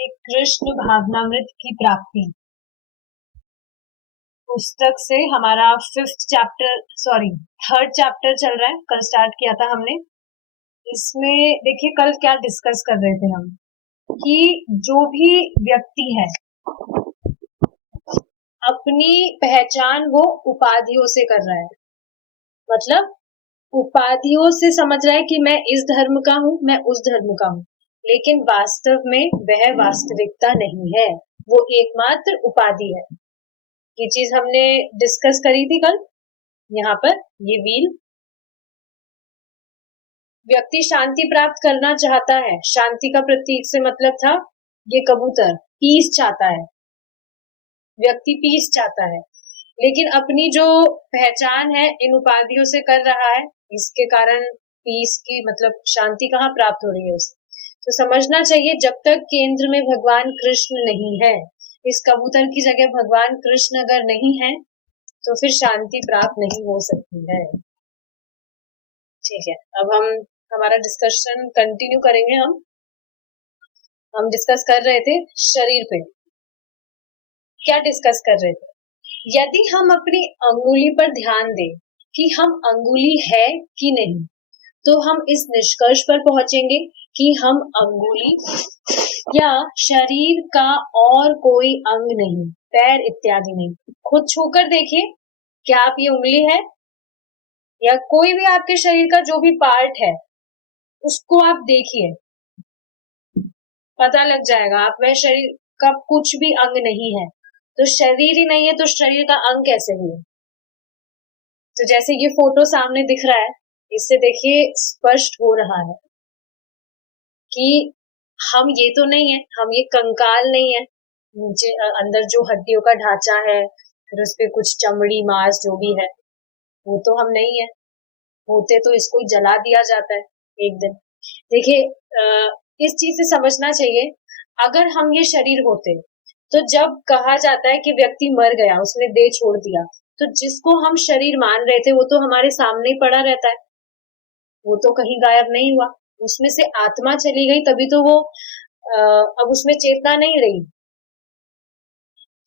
एक कृष्ण भावनामृत की प्राप्ति पुस्तक से हमारा थर्ड चैप्टर चल रहा है। कल स्टार्ट किया था हमने। इसमें देखिए कल क्या डिस्कस कर रहे थे हम कि जो भी व्यक्ति है अपनी पहचान वो उपाधियों से कर रहा है। मतलब उपाधियों से समझ रहा है कि मैं इस धर्म का हूँ, मैं उस धर्म का हूँ, लेकिन वास्तव में वह वास्तविकता नहीं है, वो एकमात्र उपाधि है। ये चीज हमने डिस्कस करी थी कल। यहाँ पर ये व्हील, व्यक्ति शांति प्राप्त करना चाहता है। शांति का प्रतीक से मतलब था ये कबूतर, पीस चाहता है, व्यक्ति पीस चाहता है, लेकिन अपनी जो पहचान है इन उपाधियों से कर रहा है, इसके कारण पीस की मतलब शांति कहाँ प्राप्त हो रही है उसे। तो समझना चाहिए जब तक केंद्र में भगवान कृष्ण नहीं है, इस कबूतर की जगह भगवान कृष्ण अगर नहीं है तो फिर शांति प्राप्त नहीं हो सकती है। ठीक है, अब हम हमारा डिस्कशन कंटिन्यू करेंगे। हम डिस्कस कर रहे थे शरीर पे। क्या डिस्कस कर रहे थे? यदि हम अपनी अंगुली पर ध्यान दें कि हम अंगुली है कि नहीं, तो हम इस निष्कर्ष पर पहुंचेंगे कि हम अंगुली या शरीर का और कोई अंग नहीं, पैर इत्यादि नहीं। खुद छूकर देखिए, क्या आप ये उंगली है या कोई भी आपके शरीर का जो भी पार्ट है उसको आप देखिए, पता लग जाएगा आप में शरीर का कुछ भी अंग नहीं है। तो शरीर ही नहीं है तो शरीर का अंग कैसे हुए? तो जैसे ये फोटो सामने दिख रहा है, इससे देखिए स्पष्ट हो रहा है कि हम ये तो नहीं है, हम ये कंकाल नहीं है। नीचे अंदर जो हड्डियों का ढांचा है, फिर उस पे कुछ चमड़ी मांस जो भी है, वो तो हम नहीं है। होते तो इसको जला दिया जाता है एक दिन। देखिए इस चीज से समझना चाहिए, अगर हम ये शरीर होते तो जब कहा जाता है कि व्यक्ति मर गया, उसने देह छोड़ दिया, तो जिसको हम शरीर मान रहे थे वो तो हमारे सामने ही पड़ा रहता है, वो तो कहीं गायब नहीं हुआ। उसमें से आत्मा चली गई तभी तो वो अब उसमें चेतना नहीं रही।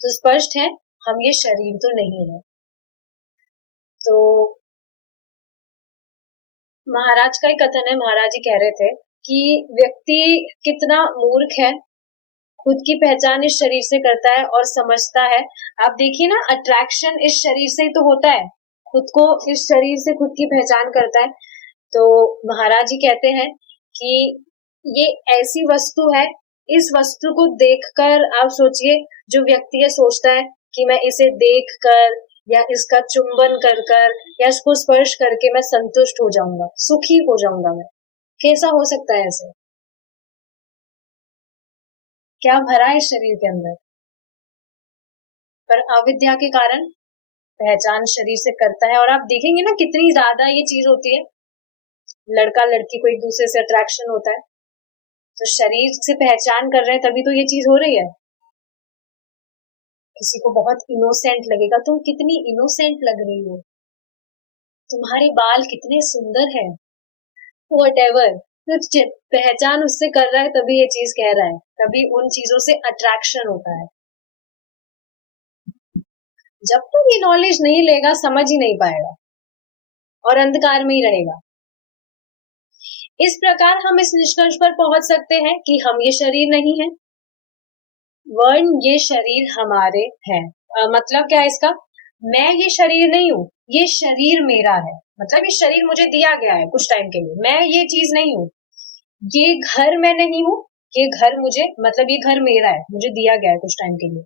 तो स्पष्ट है हम ये शरीर तो नहीं है। तो महाराज का एक कथन है, महाराज जी कह रहे थे कि व्यक्ति कितना मूर्ख है, खुद की पहचान इस शरीर से करता है और समझता है। आप देखिए ना, अट्रैक्शन इस शरीर से ही तो होता है, खुद को इस शरीर से खुद की पहचान करता है। तो महाराज जी कहते हैं कि ये ऐसी वस्तु है, इस वस्तु को देखकर आप सोचिए, जो व्यक्ति ये सोचता है कि मैं इसे देखकर या इसका चुंबन कर कर या इसको स्पर्श करके मैं संतुष्ट हो जाऊंगा, सुखी हो जाऊंगा, मैं कैसा हो सकता है ऐसे? क्या भरा है शरीर के अंदर? पर अविद्या के कारण पहचान शरीर से करता है। और आप देखेंगे ना कितनी ज्यादा ये चीज होती है, लड़का लड़की को एक दूसरे से अट्रैक्शन होता है, तो शरीर से पहचान कर रहे हैं तभी तो ये चीज हो रही है। किसी को बहुत इनोसेंट लगेगा, तुम कितनी इनोसेंट लग रही हो, तुम्हारे बाल कितने सुंदर है, व्हाटएवर, तो पहचान उससे कर रहा है तभी ये चीज कह रहा है, तभी उन चीजों से अट्रैक्शन होता है। जब तक ये नॉलेज नहीं लेगा समझ ही नहीं पाएगा और अंधकार में ही रहेगा। इस प्रकार हम इस निष्कर्ष पर पहुंच सकते हैं कि हम ये शरीर नहीं है, वर्ण ये शरीर हमारे हैं। मतलब क्या है इसका? मैं ये शरीर नहीं हूँ, ये शरीर मेरा है। मतलब ये शरीर मुझे दिया गया है कुछ टाइम के लिए, मैं ये चीज नहीं हूँ। ये घर मैं नहीं हूँ, ये घर मुझे, मतलब ये घर मेरा है, मुझे दिया गया है कुछ टाइम के लिए,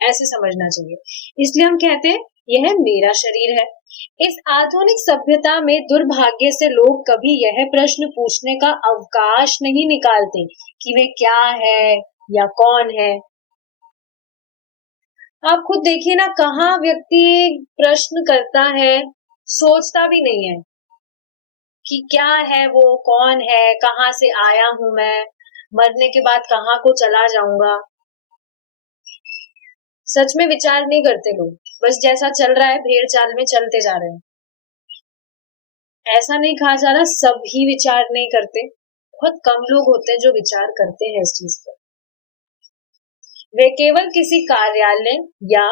ऐसे समझना चाहिए। इसलिए हम कहते हैं यह मेरा शरीर है। इस आधुनिक सभ्यता में दुर्भाग्य से लोग कभी यह प्रश्न पूछने का अवकाश नहीं निकालते कि वे क्या है या कौन है। आप खुद देखिए ना, कहाँ व्यक्ति प्रश्न करता है, सोचता भी नहीं है कि क्या है वो, कौन है, कहाँ से आया हूं मैं, मरने के बाद कहाँ को चला जाऊंगा। सच में विचार नहीं करते लोग, बस जैसा चल रहा है भेड़ चाल में चलते जा रहे हैं। ऐसा नहीं कहा जा रहा सभी विचार नहीं करते, बहुत कम लोग होते हैं जो विचार करते हैं इस चीज पर। वे केवल किसी कार्यालय या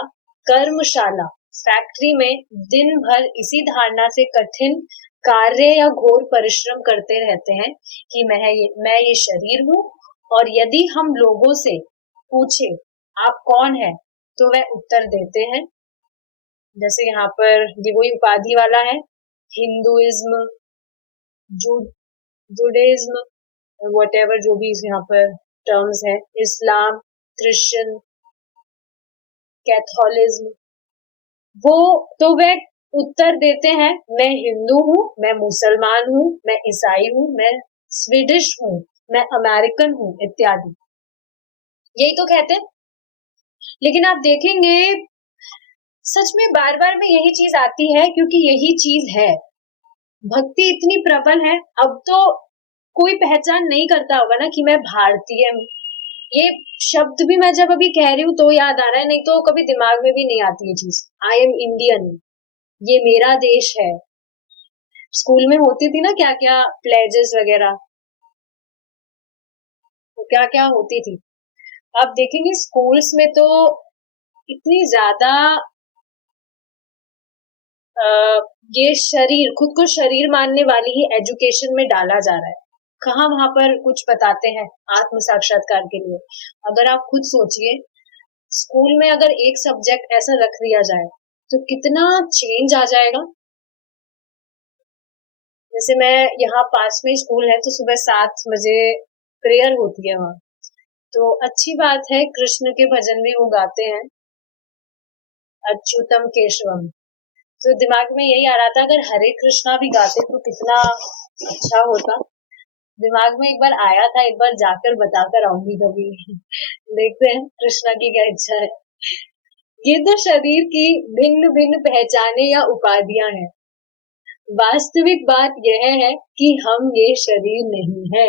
कर्मशाला, फैक्ट्री में दिन भर इसी धारणा से कठिन कार्य या घोर परिश्रम करते रहते हैं कि मैं ये शरीर हूँ, और यदि हम लोगों से पूछे आप कौन है, तो वह उत्तर देते हैं, जैसे यहाँ पर ये वही उपाधि वाला है, हिंदुइज्म, जुडाइज्म, वटेवर जो भी यहाँ पर टर्म्स है, इस्लाम, क्रिश्चियन, कैथोलिज्म, वो तो वह उत्तर देते हैं, मैं हिंदू हूँ, मैं मुसलमान हूँ, मैं ईसाई हूँ, मैं स्वीडिश हूँ, मैं अमेरिकन हूँ, इत्यादि। यही तो कहते हैं। लेकिन आप देखेंगे सच में बार बार में यही चीज आती है, क्योंकि यही चीज है, भक्ति इतनी प्रबल है। अब तो कोई पहचान नहीं करता होगा ना कि मैं भारतीय हूँ। ये शब्द भी मैं जब अभी कह रही हूँ तो याद आ रहा है, नहीं तो कभी दिमाग में भी नहीं आती ये चीज। आई एम इंडियन, ये मेरा देश है। स्कूल में होती थी ना क्या क्या प्लेजेस वगैरह, तो क्या क्या होती थी। आप देखेंगे स्कूल्स में तो इतनी ज्यादा ये शरीर, खुद को शरीर मानने वाली ही एजुकेशन में डाला जा रहा है। कहाँ वहां पर कुछ बताते हैं आत्म साक्षात्कार के लिए। अगर आप खुद सोचिए, स्कूल में अगर एक सब्जेक्ट ऐसा रख दिया जाए तो कितना चेंज आ जाएगा। जैसे मैं यहाँ पास में स्कूल है, तो सुबह 7 बजे प्रेयर होती है वहाँ, तो अच्छी बात है, कृष्ण के भजन भी वो गाते हैं, अच्युतम केशवम। तो दिमाग में यही आ रहा था, अगर हरे कृष्णा भी गाते तो कितना अच्छा होता। दिमाग में एक बार आया था, एक बार जाकर बताकर आऊंगी कभी। देखते हैं कृष्णा की क्या इच्छा है। ये तो शरीर की भिन्न भिन्न पहचाने या उपाधियां हैं। वास्तविक बात यह है कि हम ये शरीर नहीं है।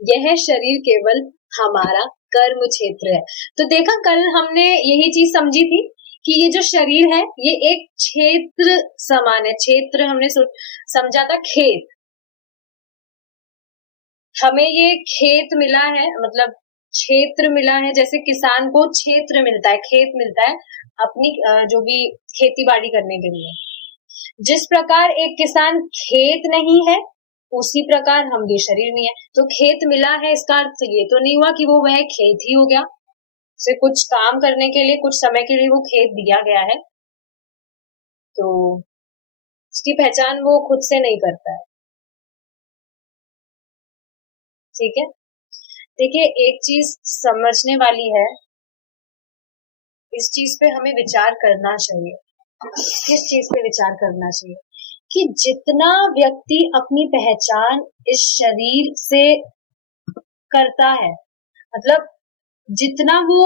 यह शरीर केवल हमारा कर्म क्षेत्र है। तो देखा, कल हमने यही चीज समझी थी कि ये जो शरीर है ये एक क्षेत्र समान है। क्षेत्र हमने समझा था खेत। हमें ये खेत मिला है, मतलब क्षेत्र मिला है, जैसे किसान को क्षेत्र मिलता है, खेत मिलता है अपनी जो भी खेती बाड़ी करने के लिए। जिस प्रकार एक किसान खेत नहीं है, उसी प्रकार हम ये शरीर नहीं है। तो खेत मिला है, इसका अर्थ ये तो नहीं हुआ कि वो वह खेत ही हो गया। उसे कुछ काम करने के लिए, कुछ समय के लिए वो खेत दिया गया है, तो उसकी पहचान वो खुद से नहीं करता है। ठीक है, देखिए एक चीज समझने वाली है, इस चीज पे हमें विचार करना चाहिए। किस चीज पे विचार करना चाहिए? कि जितना व्यक्ति अपनी पहचान इस शरीर से करता है, मतलब जितना वो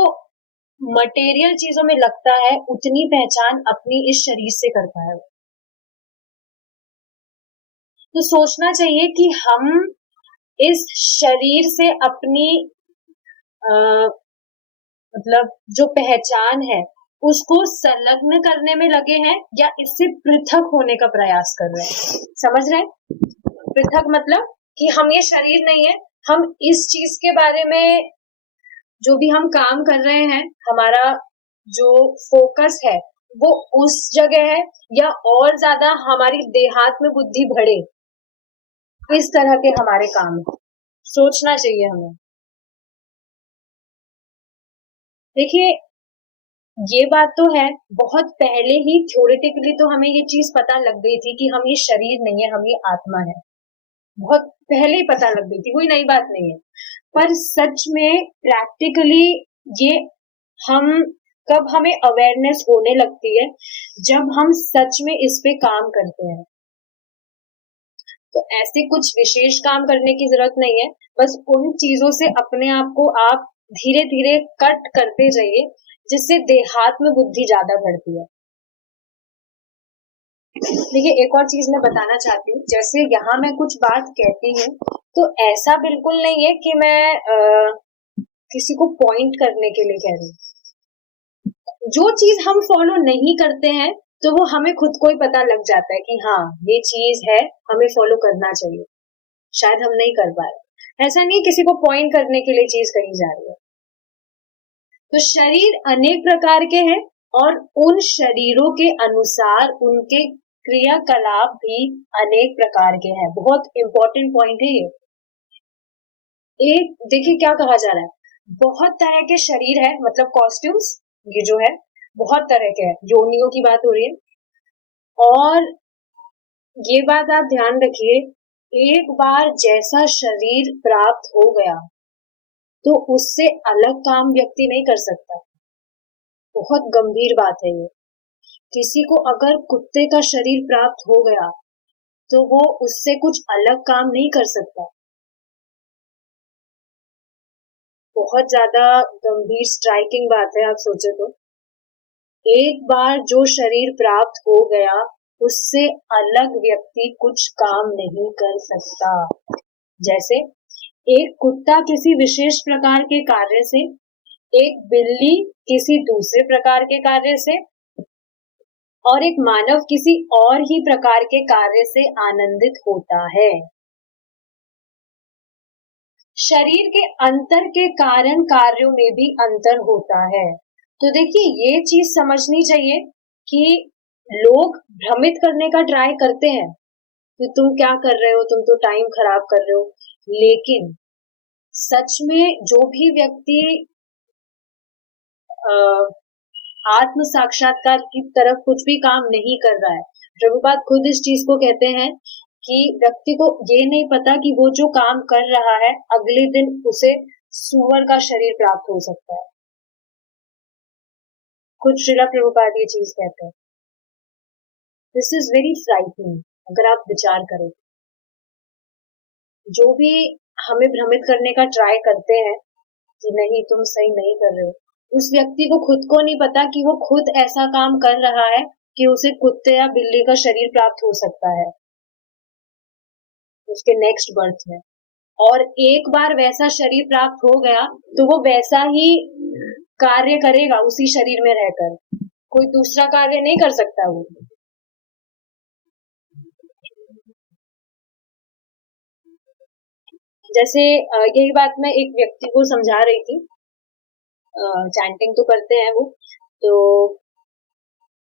मटेरियल चीजों में लगता है, उतनी पहचान अपनी इस शरीर से करता है। तो सोचना चाहिए कि हम इस शरीर से अपनी मतलब जो पहचान है उसको संलग्न करने में लगे हैं, या इससे पृथक होने का प्रयास कर रहे हैं। समझ रहे हैं? पृथक मतलब कि हम ये शरीर नहीं है, हम इस चीज के बारे में जो भी हम काम कर रहे हैं, हमारा जो फोकस है वो उस जगह है, या और ज्यादा हमारी देहात में बुद्धि बढ़े, इस तरह के हमारे काम है। सोचना चाहिए हमें। देखिए ये बात तो है, बहुत पहले ही थ्योरेटिकली तो हमें ये चीज पता लग गई थी कि हम ये शरीर नहीं है, हम ये आत्मा है। बहुत पहले ही पता लग गई थी, कोई नई बात नहीं है। पर सच में प्रैक्टिकली ये हम कब हमें अवेयरनेस होने लगती है, जब हम सच में इस पे काम करते हैं। तो ऐसे कुछ विशेष काम करने की जरूरत नहीं है, बस उन चीजों से अपने आप को आप धीरे धीरे कट करते जाइए, जिससे देहात में बुद्धि ज्यादा बढ़ती है। देखिए एक और चीज मैं बताना चाहती हूँ, जैसे यहाँ मैं कुछ बात कहती हूँ तो ऐसा बिल्कुल नहीं है कि मैं किसी को पॉइंट करने के लिए कह रही हूँ। जो चीज हम फॉलो नहीं करते हैं तो वो हमें खुद को ही पता लग जाता है कि हाँ ये चीज है, हमें फॉलो करना चाहिए, शायद हम नहीं कर पा रहे। ऐसा नहीं किसी को पॉइंट करने के लिए चीज कही जा रही है। तो शरीर अनेक प्रकार के हैं और उन शरीरों के अनुसार उनके क्रियाकलाप भी अनेक प्रकार के हैं। बहुत इंपॉर्टेंट पॉइंट है ये। एक देखिए क्या कहा जा रहा है, बहुत तरह के शरीर है, मतलब कॉस्ट्यूम्स, ये जो है बहुत तरह के हैं, योनियों की बात हो रही है। और ये बात आप ध्यान रखिए, एक बार जैसा शरीर प्राप्त हो गया तो उससे अलग काम व्यक्ति नहीं कर सकता। बहुत गंभीर बात है ये। किसी को अगर कुत्ते का शरीर प्राप्त हो गया तो वो उससे कुछ अलग काम नहीं कर सकता। बहुत ज्यादा गंभीर स्ट्राइकिंग बात है, आप सोचे तो। एक बार जो शरीर प्राप्त हो गया उससे अलग व्यक्ति कुछ काम नहीं कर सकता। जैसे एक कुत्ता किसी विशेष प्रकार के कार्य से, एक बिल्ली किसी दूसरे प्रकार के कार्य से और एक मानव किसी और ही प्रकार के कार्य से आनंदित होता है। शरीर के अंतर के कारण कार्यों में भी अंतर होता है। तो देखिए ये चीज समझनी चाहिए कि लोग भ्रमित करने का ट्राई करते हैं कि तुम क्या कर रहे हो, तुम तो टाइम खराब कर रहे हो। लेकिन सच में जो भी व्यक्ति आत्म साक्षात्कार की तरफ कुछ भी काम नहीं कर रहा है, प्रभुपाद खुद इस चीज को कहते हैं कि व्यक्ति को ये नहीं पता कि वो जो काम कर रहा है अगले दिन उसे सूअर का शरीर प्राप्त हो सकता है। खुद श्रीला प्रभुपाद ये चीज कहते हैं। दिस इज वेरी फ्राइटनिंग अगर आप विचार करें। जो भी हमें भ्रमित करने का ट्राई करते हैं कि नहीं तुम सही नहीं कर रहे हो, उस व्यक्ति को खुद को नहीं पता कि वो खुद ऐसा काम कर रहा है कि उसे कुत्ते या बिल्ली का शरीर प्राप्त हो सकता है उसके नेक्स्ट बर्थ में। और एक बार वैसा शरीर प्राप्त हो गया तो वो वैसा ही कार्य करेगा उसी शरीर में रहकर, कोई दूसरा कार्य नहीं कर सकता वो। जैसे यही बात मैं एक व्यक्ति को समझा रही थी, चैंटिंग तो करते हैं वो, तो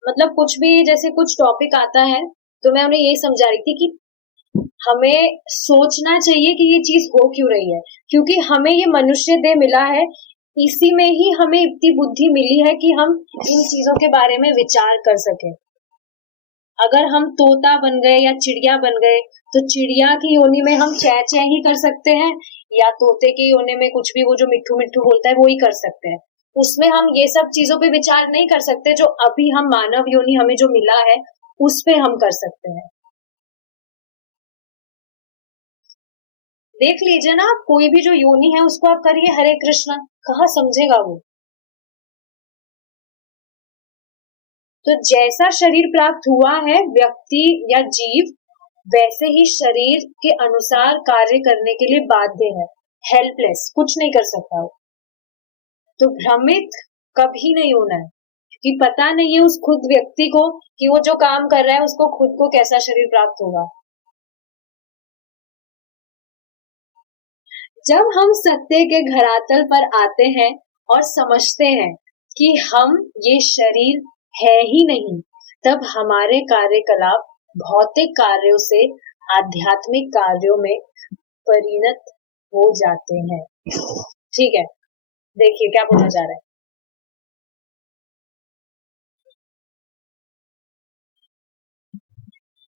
मतलब कुछ भी जैसे कुछ टॉपिक आता है तो मैं उन्हें यही समझा रही थी कि हमें सोचना चाहिए कि ये चीज हो क्यों रही है, क्योंकि हमें ये मनुष्य देह मिला है, इसी में ही हमें इतनी बुद्धि मिली है कि हम इन चीजों के बारे में विचार कर सके। अगर हम तोता बन गए या चिड़िया बन गए तो चिड़िया की योनि में हम चै चै ही कर सकते हैं, या तोते की योनि में कुछ भी वो जो मिट्ठू मिट्ठू बोलता है वो ही कर सकते हैं। उसमें हम ये सब चीजों पे विचार नहीं कर सकते जो अभी हम मानव योनि हमें जो मिला है उस पे हम कर सकते हैं। देख लीजिए ना, आप कोई भी जो योनि है उसको आप करिए हरे कृष्णा, कहाँ समझेगा वो। तो जैसा शरीर प्राप्त हुआ है व्यक्ति या जीव वैसे ही शरीर के अनुसार कार्य करने के लिए बाध्य है, हेल्पलेस, कुछ नहीं कर सकता वो। तो भ्रमित कभी नहीं होना है कि पता नहीं है उस खुद व्यक्ति को कि वो जो काम कर रहा है उसको खुद को कैसा शरीर प्राप्त होगा। जब हम सत्य के धरातल पर आते हैं और समझते हैं कि हम ये शरीर है ही नहीं, तब हमारे कार्यकलाप भौतिक कार्यों से आध्यात्मिक कार्यों में परिणत हो जाते हैं। ठीक है, देखिए क्या बोला जा रहा है।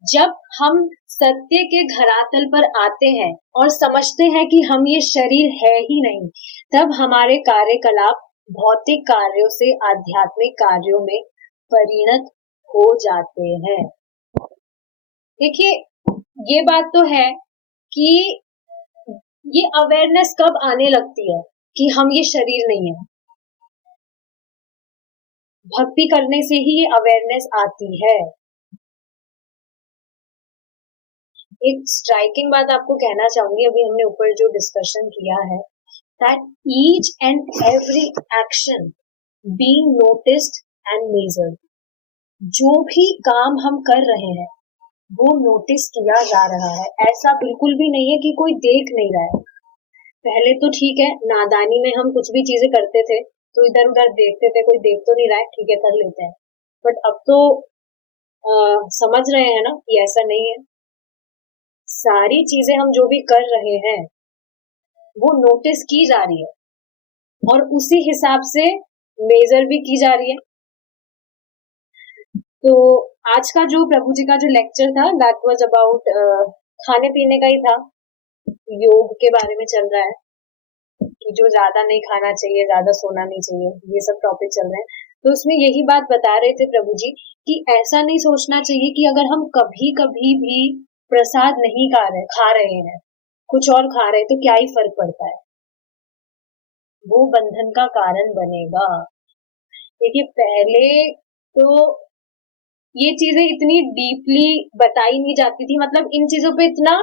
जब हम सत्य के धरातल पर आते हैं और समझते हैं कि हम ये शरीर है ही नहीं, तब हमारे कार्यकलाप भौतिक कार्यों से आध्यात्मिक कार्यों में परिणत हो जाते हैं। देखिए ये बात तो है कि ये अवेयरनेस कब आने लगती है कि हम ये शरीर नहीं है। भक्ति करने से ही ये अवेयरनेस आती है। एक स्ट्राइकिंग बात आपको कहना चाहूंगी, अभी हमने ऊपर जो डिस्कशन किया है, that each and every action being noticed and measured, जो भी काम हम कर रहे हैं वो नोटिस किया जा रहा है। ऐसा बिल्कुल भी नहीं है कि कोई देख नहीं रहा है। पहले तो ठीक है, नादानी में हम कुछ भी चीजें करते थे तो इधर उधर देखते थे, कोई देख तो नहीं रहा है, ठीक है कर लेते हैं। बट अब तो समझ रहे हैं ना कि ऐसा नहीं है। सारी चीजें हम जो भी कर रहे हैं वो नोटिस की जा रही है और उसी हिसाब से मेजर भी की जा रही है। तो आज का जो प्रभु जी का जो लेक्चर था दैट वाज अबाउट खाने पीने का ही था। योग के बारे में चल रहा है कि जो ज्यादा नहीं खाना चाहिए, ज्यादा सोना नहीं चाहिए, ये सब टॉपिक चल रहे हैं। तो उसमें यही बात बता रहे थे प्रभु जी कि ऐसा नहीं सोचना चाहिए कि अगर हम कभी कभी भी प्रसाद नहीं खा रहे हैं, कुछ और खा रहे हैं तो क्या ही फर्क पड़ता है, वो बंधन का कारण बनेगा। देखिए पहले तो ये चीजें इतनी डीपली बताई नहीं जाती थी, मतलब इन चीजों पे इतना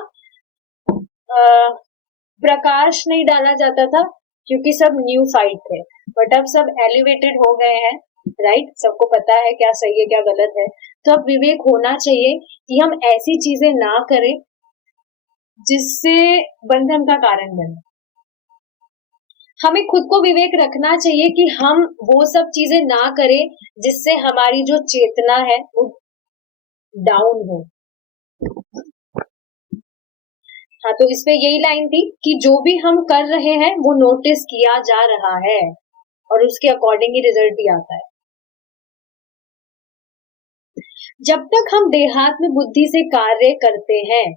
प्रकाश नहीं डाला जाता था क्योंकि सब न्यू फाइट थे। बट अब सब एलिवेटेड हो गए हैं, राइट, सबको पता है क्या सही है क्या गलत है। तो अब विवेक होना चाहिए कि हम ऐसी चीजें ना करें जिससे बंधन का कारण बने। हमें खुद को विवेक रखना चाहिए कि हम वो सब चीजें ना करें जिससे हमारी जो चेतना है वो डाउन हो। हाँ, तो इसमें यही लाइन थी कि जो भी हम कर रहे हैं वो नोटिस किया जा रहा है और उसके अकॉर्डिंग ही रिजल्ट भी आता है। जब तक हम देहात्म बुद्धि से कार्य करते हैं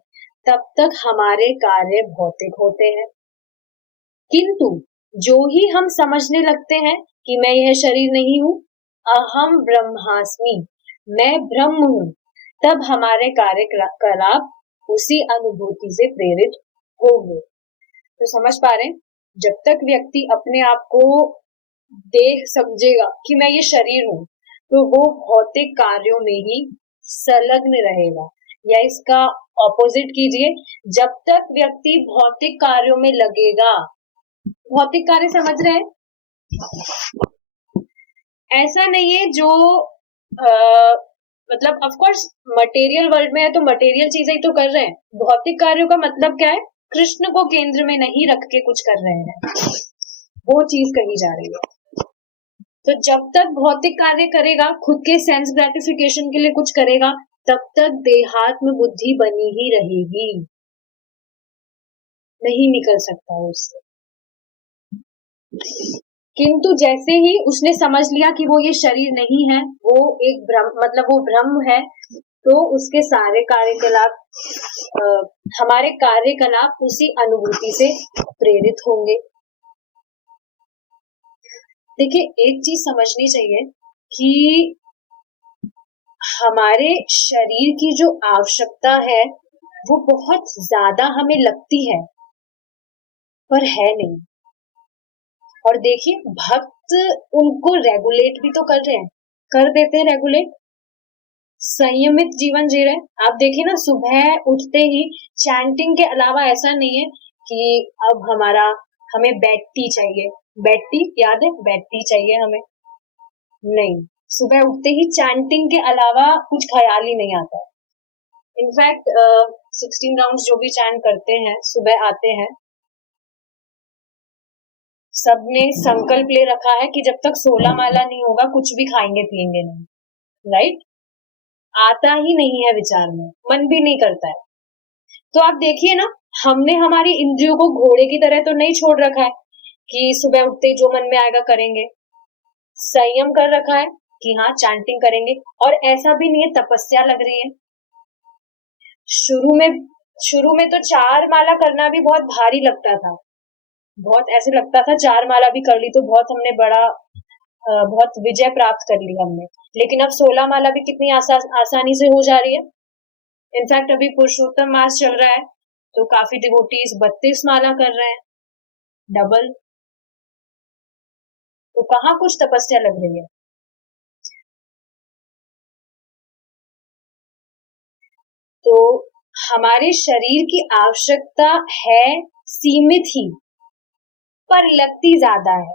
तब तक हमारे कार्य भौतिक होते हैं, किंतु जो ही हम समझने लगते हैं कि मैं यह शरीर नहीं हूं, अहम ब्रह्मास्मि, मैं ब्रह्म हूं, तब हमारे कार्यकलाप उसी अनुभूति से प्रेरित होंगे। तो समझ पा रहे हैं, जब तक व्यक्ति अपने आप को देख समझेगा कि मैं ये शरीर हूं तो वो भौतिक कार्यों में ही संलग्न रहेगा। या इसका ऑपोजिट कीजिए, जब तक व्यक्ति भौतिक कार्यों में लगेगा, भौतिक कार्य समझ रहे हैं, ऐसा नहीं है जो मतलब ऑफ कोर्स मटेरियल वर्ल्ड में है तो मटेरियल चीजें ही तो कर रहे हैं। भौतिक कार्यों का मतलब क्या है, कृष्ण को केंद्र में नहीं रख के कुछ कर रहे हैं, वो चीज कही जा रही है। तो जब तक भौतिक कार्य करेगा, खुद के सेंस ग्रेटिफिकेशन के लिए कुछ करेगा, तब तक देहात्म बुद्धि बनी ही रहेगी, नहीं निकल सकता है उससे। किंतु जैसे ही उसने समझ लिया कि वो ये शरीर नहीं है, वो एक ब्रह्म, मतलब वो ब्रह्म है, तो उसके सारे कार्यकलाप हमारे कार्यकलाप उसी अनुभूति से प्रेरित होंगे। देखिए एक चीज समझनी चाहिए कि हमारे शरीर की जो आवश्यकता है वो बहुत ज्यादा हमें लगती है पर है नहीं। और देखिए भक्त उनको रेगुलेट भी तो कर रहे हैं, कर देते हैं रेगुलेट, संयमित जीवन जी रहे हैं। आप देखिए ना, सुबह उठते ही चैंटिंग के अलावा ऐसा नहीं है कि अब हमें बेड टी चाहिए, बेड टी याद है, बेड टी चाहिए हमें, नहीं, सुबह उठते ही चैंटिंग के अलावा कुछ ख्याल ही नहीं आता। इनफैक्ट 16 राउंड्स जो भी चैंट करते हैं, सुबह आते हैं, सबने संकल्प ले रखा है कि जब तक 16 माला नहीं होगा कुछ भी खाएंगे पिएंगे नहीं, राइट, आता ही नहीं है विचार में, मन भी नहीं करता है। तो आप देखिए ना, हमने हमारी इंद्रियों को घोड़े की तरह तो नहीं छोड़ रखा है कि सुबह उठते ही जो मन में आएगा करेंगे, संयम कर रखा है कि हाँ चैंटिंग करेंगे। और ऐसा भी नहीं है तपस्या लग रही है। शुरू में तो 4 माला करना भी बहुत भारी लगता था, बहुत ऐसे लगता था 4 माला भी कर ली तो बहुत हमने बहुत विजय प्राप्त कर ली हमने। लेकिन अब 16 माला भी कितनी आसानी से हो जा रही है। इनफैक्ट अभी पुरुषोत्तम मास चल रहा है तो काफी डिवोटीज 32 माला कर रहे हैं, डबल। तो कहाँ कुछ तपस्या लग रही है। तो हमारे शरीर की आवश्यकता है सीमित ही, पर लगती ज्यादा है।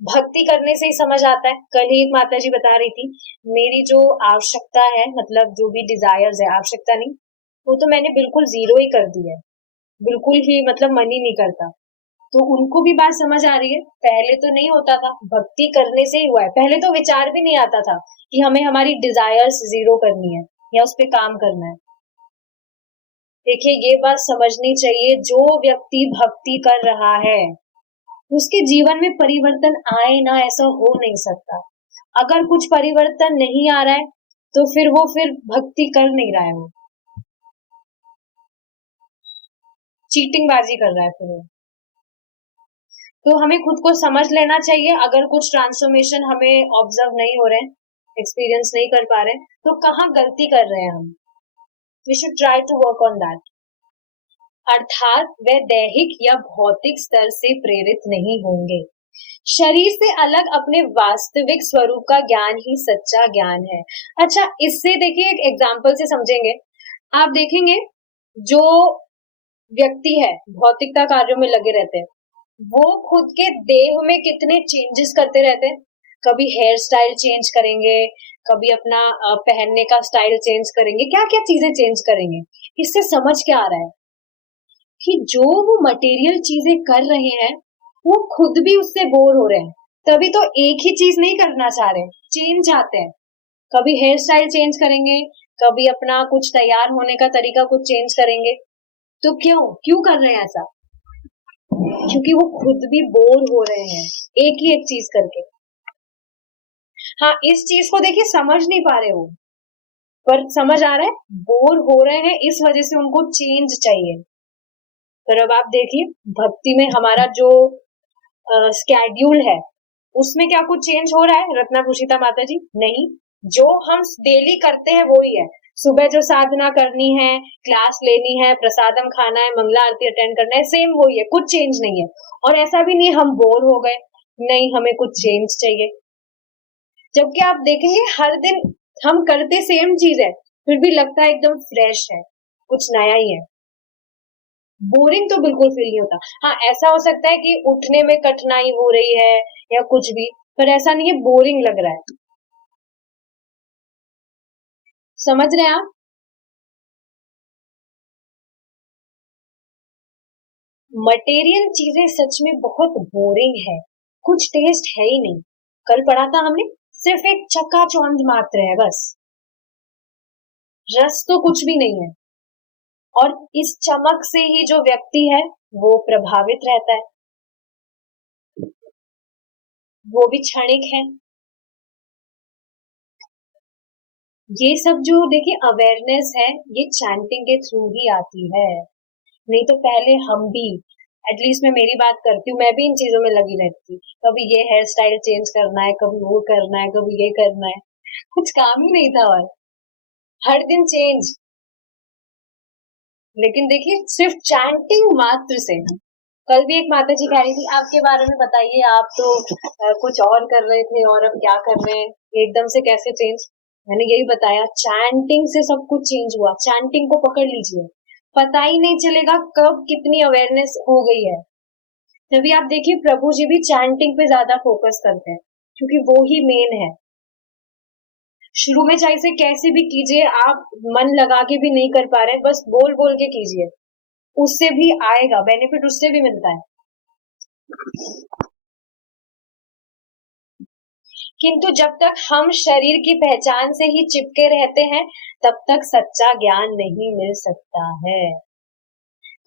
भक्ति करने से ही समझ आता है। कल ही एक माता जी बता रही थी, मेरी जो आवश्यकता है, मतलब जो भी डिजायर्स है, आवश्यकता नहीं, वो तो मैंने बिल्कुल जीरो ही कर दी है, बिल्कुल ही, मतलब मन ही नहीं करता। तो उनको भी बात समझ आ रही है, पहले तो नहीं होता था, भक्ति करने से ही हुआ है। पहले तो विचार भी नहीं आता था कि हमें हमारी डिजायर्स जीरो करनी है या उस पे काम करना है। देखिए, ये बात समझनी चाहिए, जो व्यक्ति भक्ति कर रहा है उसके जीवन में परिवर्तन आए ना, ऐसा हो नहीं सकता। अगर कुछ परिवर्तन नहीं आ रहा है तो फिर भक्ति कर नहीं रहा है, वो चीटिंग बाजी कर रहा है फिर वो। तो हमें खुद को समझ लेना चाहिए, अगर कुछ ट्रांसफॉर्मेशन हमें ऑब्जर्व नहीं हो रहे हैं, एक्सपीरियंस नहीं कर पा रहे हैं, तो कहाँ गलती कर रहे हैं हम। We should try to work on that. अर्थात वे दैहिक या भौतिक स्तर से प्रेरित नहीं होंगे। शरीर से अलग अपने वास्तविक स्वरूप का ज्ञान ही सच्चा ज्ञान है। अच्छा, इससे देखिए एक एग्जाम्पल से समझेंगे। आप देखेंगे जो व्यक्ति है भौतिकता कार्यों में लगे रहते हैं, वो खुद के देह में कितने चेंजेस करते रहते हैं। कभी हेयर स्टाइल चेंज करेंगे, कभी अपना पहनने का स्टाइल चेंज करेंगे, क्या क्या चीजें चेंज करेंगे। इससे समझ क्या आ रहा है कि जो वो मटेरियल चीजें कर रहे हैं वो खुद भी उससे बोर हो रहे हैं, तभी तो एक ही चीज नहीं करना चाह रहे, चेंज चाहते हैं। कभी हेयर स्टाइल चेंज करेंगे, कभी अपना कुछ तैयार होने का तरीका कुछ चेंज करेंगे। तो क्यों क्यों कर रहे हैं ऐसा? क्योंकि वो खुद भी बोर हो रहे हैं एक ही एक चीज करके। हाँ, इस चीज को देखिए समझ नहीं पा रहे हो, पर समझ आ रहा है, बोर हो रहे हैं, इस वजह से उनको चेंज चाहिए। पर अब आप देखिए, भक्ति में हमारा जो स्केड्यूल है उसमें क्या कुछ चेंज हो रहा है रत्ना भूषिता माता जी? नहीं। जो हम डेली करते हैं वो ही है। सुबह जो साधना करनी है, क्लास लेनी है, प्रसादम खाना है, मंगला आरती अटेंड करना है, सेम वही है, कुछ चेंज नहीं है। और ऐसा भी नहीं हम बोर हो गए, नहीं, हमें कुछ चेंज चाहिए। जबकि आप देखेंगे हर दिन हम करते सेम चीज है, फिर भी लगता है एकदम फ्रेश है, कुछ नया ही है। बोरिंग तो बिल्कुल फील नहीं होता। हाँ, ऐसा हो सकता है कि उठने में कठिनाई हो रही है या कुछ भी, पर ऐसा नहीं है बोरिंग लग रहा है। समझ रहे हैं आप? मटेरियल चीजें सच में बहुत बोरिंग है, कुछ टेस्ट है ही नहीं। कल पढ़ा था हमने, सिर्फ एक चकाचौंध मात्र है बस, रस तो कुछ भी नहीं है। और इस चमक से ही जो व्यक्ति है वो प्रभावित रहता है, वो भी क्षणिक है। ये सब जो देखिए अवेयरनेस है, ये चैंटिंग के थ्रू ही आती है। नहीं तो पहले हम भी, एटलीस्ट मैं मेरी बात करती हूँ, मैं भी इन चीजों में लगी रहती थी। कभी ये हेयर स्टाइल चेंज करना है, कभी वो करना है, कभी ये करना है, कुछ काम ही नहीं था। और हर दिन चेंज। लेकिन देखिए सिर्फ चैंटिंग मात्र से, कल भी एक माता जी कह रही थी, आपके बारे में बताइए, आप तो कुछ और कर रहे थे और अब क्या कर रहे हैं, एकदम से कैसे चेंज। मैंने यही बताया, चैंटिंग से सब कुछ चेंज हुआ। चैंटिंग को पकड़ लीजिए, पता ही नहीं चलेगा कब कितनी अवेयरनेस हो गई है। तभी आप देखिए प्रभु जी भी चैंटिंग पे ज्यादा फोकस करते हैं, क्योंकि वो ही मेन है। शुरू में चाहे से कैसे भी कीजिए, आप मन लगा के भी नहीं कर पा रहे, बस बोल बोल के कीजिए, उससे भी आएगा बेनिफिट, उससे भी मिलता है। किंतु जब तक हम शरीर की पहचान से ही चिपके रहते हैं, तब तक सच्चा ज्ञान नहीं मिल सकता है।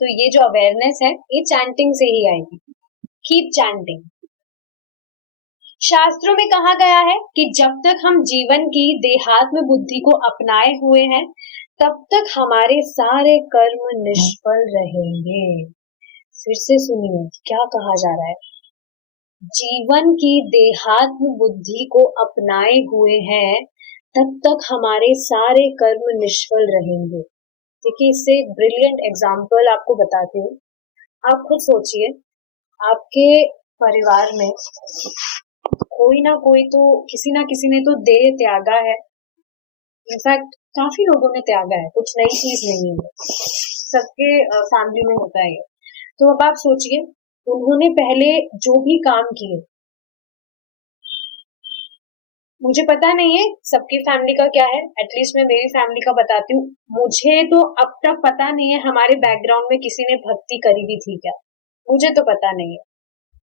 तो ये जो अवेयरनेस है, ये चैंटिंग से ही आएगी। Keep chanting. शास्त्रों में कहा गया है कि जब तक हम जीवन की देहात्म बुद्धि को अपनाए हुए हैं, तब तक हमारे सारे कर्म निष्फल रहेंगे। फिर से सुनिए क्या कहा जा रहा है। जीवन की देहात्म बुद्धि को अपनाए हुए हैं, तब तक हमारे सारे कर्म निष्फल रहेंगे। देखिए, इससे एक ब्रिलियंट एग्जाम्पल आपको बताती हूँ। आप खुद सोचिए, आपके परिवार में कोई ना कोई तो, किसी ना किसी ने तो देह त्यागा है। इनफैक्ट काफी लोगों ने त्यागा है, कुछ नई चीज नहीं है, सबके फैमिली में होता है ये। तो अब आप सोचिए, उन्होंने पहले जो भी काम किए, मुझे पता नहीं है सबकी फैमिली का क्या है, एटलीस्ट मैं मेरी फैमिली का बताती हूँ। मुझे तो अब तक पता नहीं है हमारे बैकग्राउंड में किसी ने भक्ति करी भी थी क्या। मुझे तो पता नहीं है,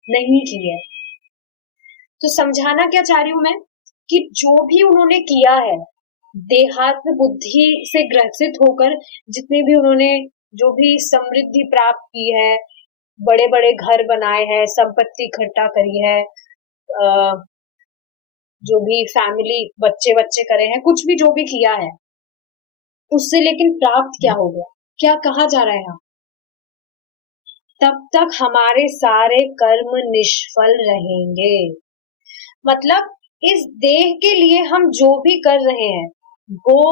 नहीं की है। तो समझाना क्या चाह रही हूं मैं, कि जो भी उन्होंने किया है, देहात्म बुद्धि से ग्रसित होकर जितने भी उन्होंने जो भी समृद्धि प्राप्त की है, बड़े बड़े घर बनाए हैं, संपत्ति इकट्ठा करी है, जो भी फैमिली बच्चे बच्चे करे हैं, कुछ भी जो भी किया है, उससे लेकिन प्राप्त क्या हो गया, क्या कहा जा रहा है यहाँ, तब तक हमारे सारे कर्म निष्फल रहेंगे। मतलब इस देह के लिए हम जो भी कर रहे हैं वो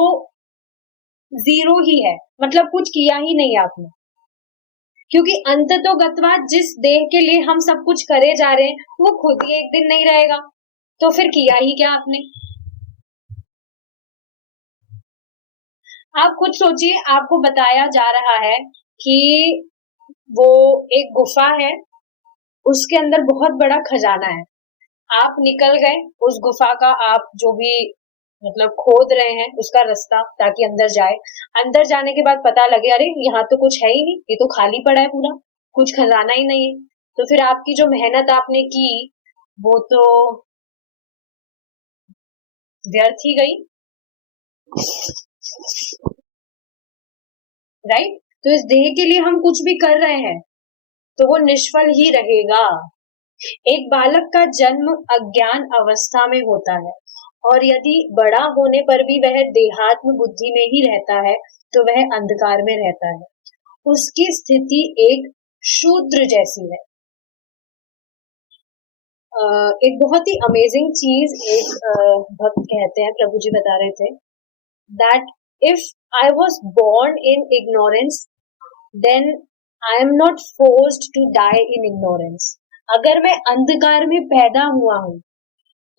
जीरो ही है, मतलब कुछ किया ही नहीं आपने, क्योंकि अंततोगत्वा जिस देह के लिए हम सब कुछ करे जा रहे हैं वो खुद ही एक दिन नहीं रहेगा, तो फिर किया ही क्या आपने। आप खुद सोचिए, आपको बताया जा रहा है कि वो एक गुफा है, उसके अंदर बहुत बड़ा खजाना है, आप निकल गए उस गुफा का, आप जो भी मतलब खोद रहे हैं उसका रास्ता ताकि अंदर जाए, अंदर जाने के बाद पता लगे अरे यहाँ तो कुछ है ही नहीं, ये तो खाली पड़ा है पूरा, कुछ खजाना ही नहीं है, तो फिर आपकी जो मेहनत आपने की वो तो व्यर्थ ही गई, राइट। तो इस देह के लिए हम कुछ भी कर रहे हैं तो वो निष्फल ही रहेगा। एक बालक का जन्म अज्ञान अवस्था में होता है, और यदि बड़ा होने पर भी वह देहात्म बुद्धि में ही रहता है तो वह अंधकार में रहता है, उसकी स्थिति एक शूद्र जैसी है। एक बहुत ही अमेजिंग चीज एक भक्त कहते हैं, प्रभु जी बता रहे थे, that if I was born in ignorance then I am not forced to die in ignorance। अगर मैं अंधकार में पैदा हुआ हूं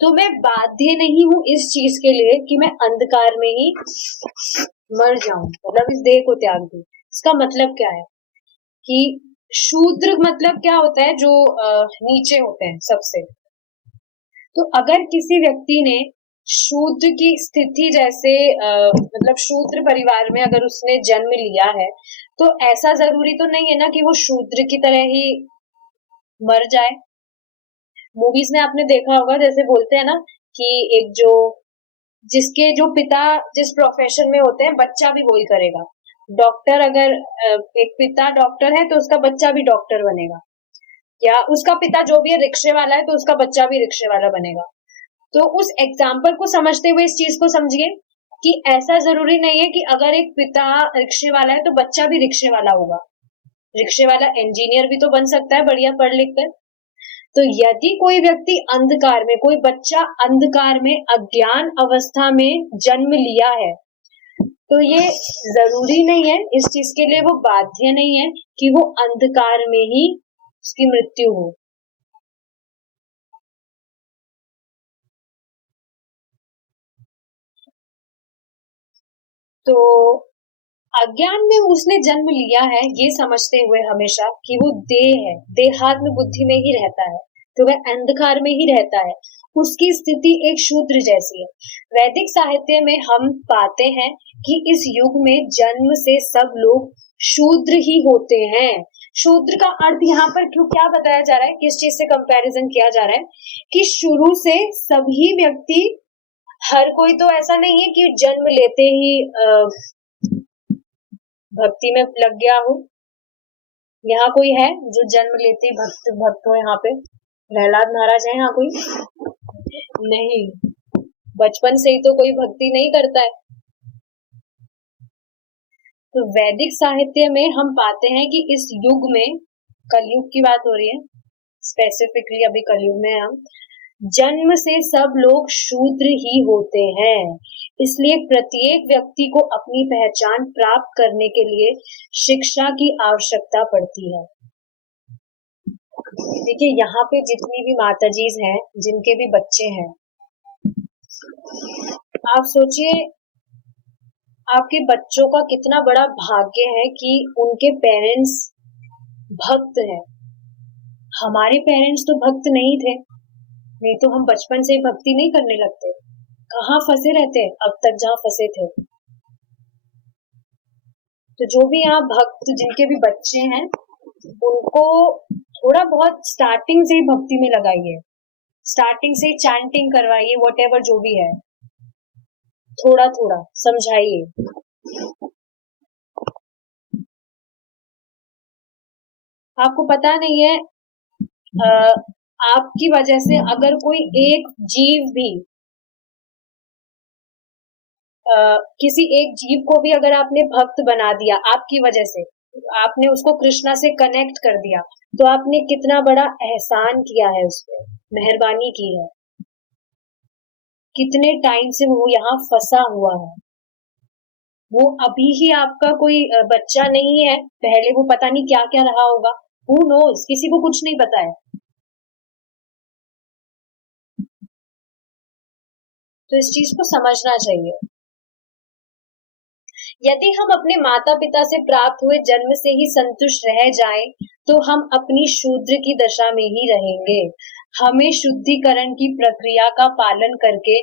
तो मैं बाध्य नहीं हूं इस चीज के लिए कि मैं अंधकार में ही मर जाऊं, मतलब इस देह को त्याग दूं। इसका मतलब क्या है कि शूद्र मतलब क्या होता है, जो नीचे होते हैं सबसे। तो अगर किसी व्यक्ति ने शूद्र की स्थिति जैसे मतलब शूद्र परिवार में अगर उसने जन्म लिया है तो ऐसा जरूरी तो नहीं है ना कि वो शूद्र की तरह ही मर जाए। मूवीज में आपने देखा होगा, जैसे बोलते हैं ना कि एक जो जिसके जो पिता जिस प्रोफेशन में होते हैं बच्चा भी वही करेगा। डॉक्टर अगर एक पिता डॉक्टर है तो उसका बच्चा भी डॉक्टर बनेगा, या उसका पिता जो भी है रिक्शे वाला है तो उसका बच्चा भी रिक्शे वाला बनेगा। तो उस एग्जाम्पल को समझते हुए इस चीज को समझिए कि ऐसा जरूरी नहीं है कि अगर एक पिता रिक्शे वाला है तो बच्चा भी रिक्शे वाला होगा, रिक्शे वाला इंजीनियर भी तो बन सकता है बढ़िया पढ़ लिख कर। तो यदि कोई व्यक्ति अंधकार में, कोई बच्चा अंधकार में अज्ञान अवस्था में जन्म लिया है तो ये जरूरी नहीं है, इस चीज के लिए वो बाध्य नहीं है कि वो अंधकार में ही उसकी मृत्यु हो। तो अज्ञान में उसने जन्म लिया है ये समझते हुए हमेशा कि वो देह है, देहात्म बुद्धि में ही रहता है, तो वह अंधकार में ही रहता है, उसकी स्थिति एक शूद्र जैसी है। वैदिक साहित्य में हम पाते हैं कि इस युग में जन्म से सब लोग शूद्र ही होते हैं। शूद्र का अर्थ यहाँ पर क्यों क्या बताया जा रहा है, किस चीज से कंपैरिजन किया जा रहा है कि शुरू से सभी व्यक्ति, हर कोई तो ऐसा नहीं है कि जन्म लेते ही भक्ति में लग गया हूँ। यहाँ कोई है जो जन्म लेते ही भक्त भक्त हो? यहाँ पे प्रहलाद महाराज है यहाँ कोई? नहीं, बचपन से ही तो कोई भक्ति नहीं करता है। तो वैदिक साहित्य में हम पाते हैं कि इस युग में, कलयुग की बात हो रही है स्पेसिफिकली, अभी कलयुग में हम, जन्म से सब लोग शूद्र ही होते हैं, इसलिए प्रत्येक व्यक्ति को अपनी पहचान प्राप्त करने के लिए शिक्षा की आवश्यकता पड़ती है। देखिए यहाँ पे जितनी भी माताजीज हैं, जिनके भी बच्चे हैं, आप सोचिए आपके बच्चों का कितना बड़ा भाग्य है कि उनके पेरेंट्स भक्त हैं। हमारे पेरेंट्स तो भक्त नहीं थे, नहीं तो हम बचपन से भक्ति नहीं करने लगते। कहाँ फंसे रहते अब तक जहाँ फंसे थे। तो जो भी यहाँ भक्त जिनके भी बच्चे हैं उनको थोड़ा बहुत स्टार्टिंग से ही भक्ति में लगाइए, स्टार्टिंग से ही चैंटिंग करवाइए, व्हाटएवर जो भी है, थोड़ा थोड़ा समझाइए। आपको पता नहीं है, आपकी वजह से अगर कोई एक जीव भी, किसी एक जीव को भी अगर आपने भक्त बना दिया, आपकी वजह से आपने उसको कृष्णा से कनेक्ट कर दिया, तो आपने कितना बड़ा एहसान किया है, उस पर मेहरबानी की है। कितने टाइम से वो यहाँ फंसा हुआ है, वो अभी ही आपका कोई बच्चा नहीं है, पहले वो पता नहीं क्या क्या रहा होगा, हु नोज, किसी को कुछ नहीं पता है। तो इस चीज को समझना चाहिए। यदि हम अपने माता पिता से प्राप्त हुए जन्म से ही संतुष्ट रह जाएं, तो हम अपनी शूद्र की दशा में ही रहेंगे। हमें शुद्धिकरण की प्रक्रिया का पालन करके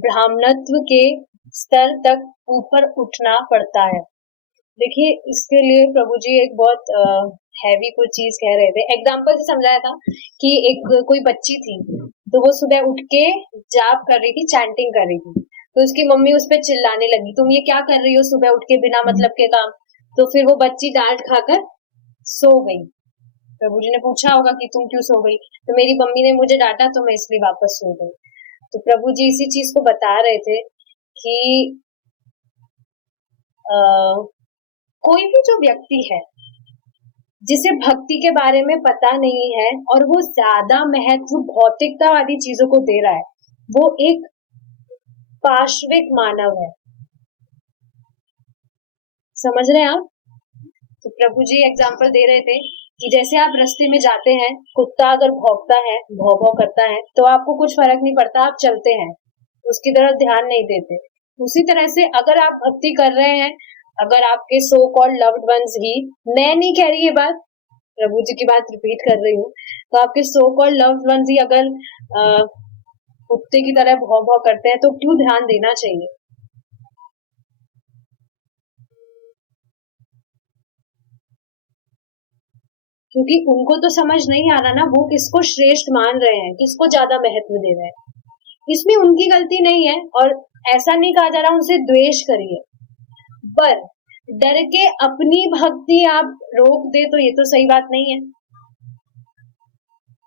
ब्राह्मणत्व के स्तर तक ऊपर उठना पड़ता है। देखिए, इसके लिए प्रभु जी एक बहुत हैवी कुछ चीज कह रहे थे, एग्जाम्पल से समझाया था कि एक कोई बच्ची थी, तो वो सुबह उठ के जाप कर रही थी, चैंटिंग कर रही थी, तो उसकी मम्मी उस पर चिल्लाने लगी, तुम ये क्या कर रही हो सुबह उठ के बिना मतलब के काम। तो फिर वो बच्ची डांट खाकर सो गई। प्रभु जी ने पूछा होगा कि तुम क्यों सो गई, तो मेरी मम्मी ने मुझे डांटा तो मैं इसलिए वापस सो गई। तो प्रभु जी इसी चीज को बता रहे थे कि आ, कोई भी जो व्यक्ति है जिसे भक्ति के बारे में पता नहीं है और वो ज्यादा महत्व भौतिकतावादी चीजों को दे रहा है, वो एक पार्श्विक मानव है। समझ रहे हैं आप? तो प्रभु जी एग्जाम्पल दे रहे थे कि जैसे आप रास्ते में जाते हैं, कुत्ता अगर भौंकता है, भौ भौ करता है, तो आपको कुछ फर्क नहीं पड़ता, आप चलते हैं, उसकी तरफ ध्यान नहीं देते। उसी तरह से अगर आप भक्ति कर रहे हैं, अगर आपके सो कॉल्ड लव्ड वंस ही, मैं नहीं कह रही ये बात, प्रभु जी की बात रिपीट कर रही हूँ, तो आपके सो कॉल्ड लव्ड वंस ही अगर कुत्ते की तरह भौ भौ करते हैं, तो क्यों ध्यान देना चाहिए? क्योंकि उनको तो समझ नहीं आ रहा ना, वो किसको श्रेष्ठ मान रहे हैं, किसको ज्यादा महत्व दे रहे हैं। इसमें उनकी गलती नहीं है, और ऐसा नहीं कहा जा रहा उनसे द्वेष करिए, पर डर के अपनी भक्ति आप रोक दे तो ये तो सही बात नहीं है।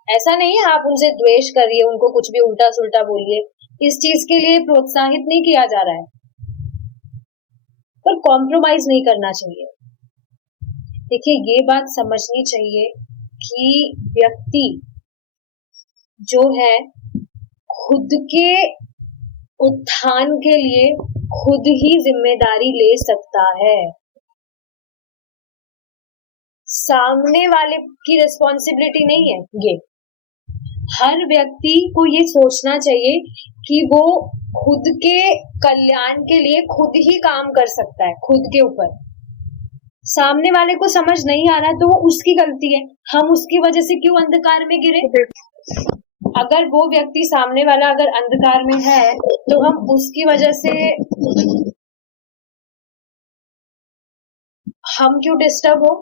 ऐसा नहीं है आप उनसे द्वेष करिए, उनको कुछ भी उल्टा सुल्टा बोलिए, इस चीज के लिए प्रोत्साहित नहीं किया जा रहा है, पर कॉम्प्रोमाइज नहीं करना चाहिए। देखिए, ये बात समझनी चाहिए कि व्यक्ति जो है खुद के उत्थान के लिए खुद ही जिम्मेदारी ले सकता है, सामने वाले की रिस्पॉन्सिबिलिटी नहीं है ये। हर व्यक्ति को ये सोचना चाहिए कि वो खुद के कल्याण के लिए खुद ही काम कर सकता है, खुद के ऊपर। सामने वाले को समझ नहीं आ रहा तो वो उसकी गलती है, हम उसकी वजह से क्यों अंधकार में गिरे। अगर वो व्यक्ति सामने वाला अगर अंधकार में है, तो हम उसकी वजह से हम क्यों डिस्टर्ब हो।